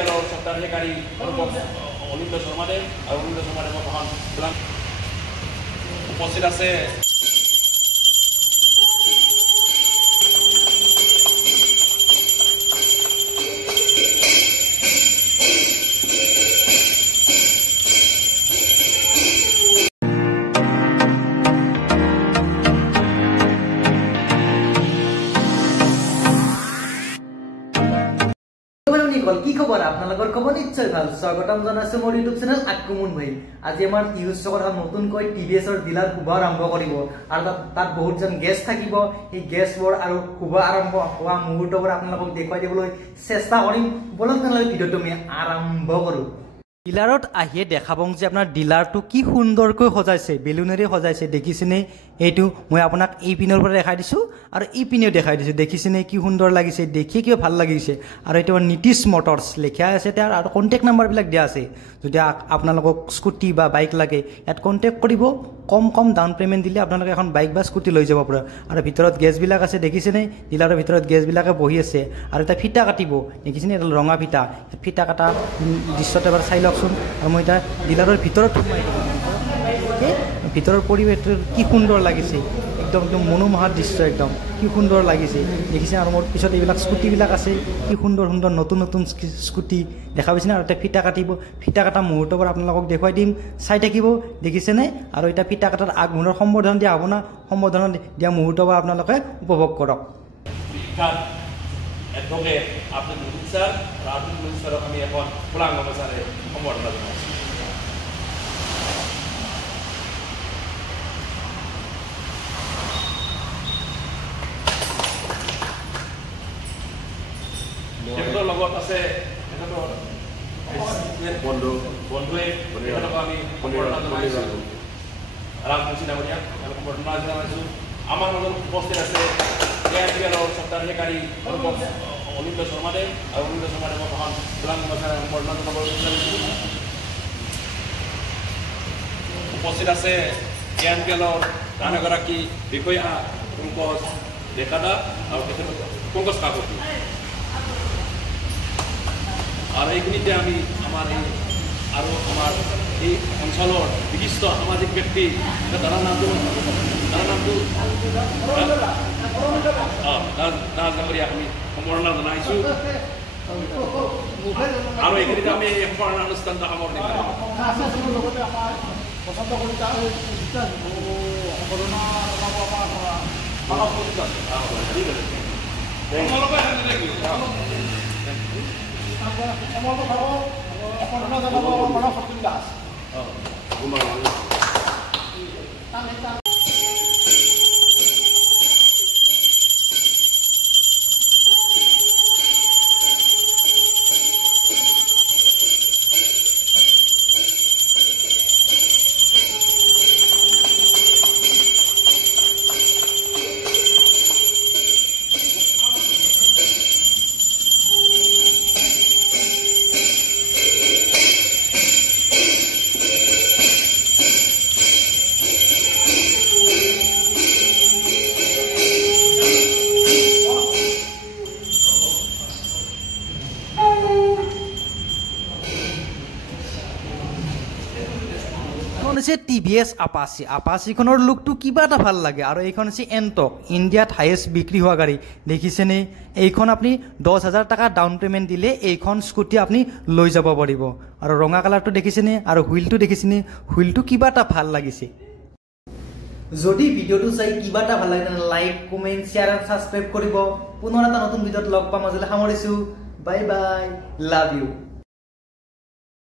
এনপিআৰৰ স্বত্বাধিকাৰী অনিন্দ শৰ্মাদেৱ আৰু অনিন্দ শৰ্মাদেৱৰ বাহন উপস্থিত আছে। কি খবৰ আপোনালোকৰ খবৰ নিশ্চয় ভাল। স্বাগতম জনাইছো মোৰ ইউটিউব চেনেল আকুমুন ভাই। আজি আমাৰ টিভি ষ্টকত নতুনকৈ টিভিএছৰ ডিলাৰ শুভ আৰম্ভ কৰিব আৰু তাত বহুতজন গেষ্ট থাকিব। এই গেষ্টবোৰ আৰু শুভ আৰম্ভ হোৱা মুহূৰ্তবোৰ আপোনালোকক দেখুৱাই দিবলৈ চেষ্টা কৰিম। বলক তেনেহ'লে ভিডিঅ'টো আমি আৰম্ভ কৰোঁ। ডিলাৰত আহিয়ে দেখা পাওঁ যে আপোনাৰ ডিলাৰটো কি সুন্দৰকৈ সজাইছে, বেলুনেৰে সজাইছে। দেখিছেনে? এইটো মই আপোনাক এই পিনৰ পৰা দেখাই দিছোঁ আৰু এই পিনেও দেখাই দিছোঁ। দেখিছেনে কি সুন্দৰ লাগিছে? দেখিয়ে কিবা ভাল লাগিছে। আৰু এইটো নীতিশ মটৰ্ছ লিখা আছে তাৰ আৰু কণ্টেক্ট নাম্বাৰবিলাক দিয়া আছে। যদি আপোনালোকক স্কুটি বা বাইক লাগে ইয়াত কণ্টেক্ট কৰিব। কম ডাউন পে'মেণ্ট দিলে আপোনালোকে এখন বাইক বা স্কুটি লৈ যাব পাৰে। আৰু ভিতৰত গেছবিলাক আছে। দেখিছেনে? ডিলাৰৰ ভিতৰত গেছবিলাকে বহি আছে আৰু এটা ফিটা কাটিব। দেখিছেনে? এটা ৰঙা ফিটা। ফিটা কাটা দৃশ্যটো এবাৰ চাই লওকচোন। আৰু মই এতিয়া ডিলাৰৰ ভিতৰত সোমাই দিম। ভিতৰৰ পৰিৱেশটো কি সুন্দৰ লাগিছে, একদম মনোমোহা দৃশ্য, একদম কি সুন্দৰ লাগিছে। দেখিছে? আৰু মোৰ পিছত এইবিলাক স্কুটিবিলাক আছে, কি সুন্দৰ নতুন স্কুটি দেখা পাইছেনে? আৰু এতিয়া ফিটা কাটিব। ফিটা কটা মুহূৰ্তবোৰ আপোনালোকক দেখুৱাই দিম, চাই থাকিব। দেখিছেনে? আৰু এতিয়া ফিটা কটাৰ আগমুহূৰ্তৰ সম্বৰ্ধনা দিয়া হ'ব না, সম্বৰ্ধনা দিয়া মুহূৰ্তবোৰ আপোনালোকে উপভোগ কৰক। আমি এখন পূৰ্ণাংগ বজাৰে সম্বৰ্ধনা জনাইছোঁ। তেখেতৰ লগত আছে বন্ধুৱে তেখেতক আমি সম্বৰ্ধনা জনাইছোঁ। ৰাজবংশী ডাঙৰীয়া সম্বৰ্ধনা জনাইছোঁ। আমাৰ মাজত উপস্থিত আছে এনপিআৰৰ স্বত্বাধিকাৰী অনিন্দ শৰ্মাদেৱ আৰু অনিন্দ শৰ্মাদেৱৰ বাহন সম্বৰ্ধনা জনাব বিচাৰিছোঁ। উপস্থিত আছে এনপিএলৰ আন এগৰাকী বিষয়া পংকজ ডেকাদা আৰু তেখেত পংকজ কাকতি। আৰু এইখিনিতে আমি আমাৰ এই অঞ্চলৰ বিশিষ্ট সামাজিক ব্যক্তি দাদাৰ নামটো দাস ডাঙৰীয়াক আমি সম্বৰ্ধনা জনাইছোঁ। আৰু এইখিনিতে আমি সম্বৰ্ধনা অনুষ্ঠানটো সামৰণি মাৰিম। হৈছে টিভিএছ আপাচি। আপাচিখনৰ লুকটো কিবা এটা ভাল লাগে। আৰু এইখন হৈছে এণ্টক, ইণ্ডিয়াত হায়েষ্ট বিক্ৰী হোৱা গাড়ী। দেখিছেনে? এইখন আপুনি 10,000 টকা ডাউন পে'মেণ্ট দিলে এইখন স্কুটি আপুনি লৈ যাব পাৰিব। আৰু ৰঙা কালাৰটো দেখিছেনে? আৰু হুইলটো দেখিছেনে? হুইলটো কিবা এটা ভাল লাগিছে। যদি ভিডিঅ'টো চাই কিবা এটা ভাল লাগে তেনে লাইক, কমেণ্ট, শ্বেয়াৰ আৰু ছাবস্ক্ৰাইব কৰিব। পুনৰ এটা নতুন ভিডিঅ'ত লগ পাম। আজিলৈ সামৰিছোঁ। Bye bye, love you.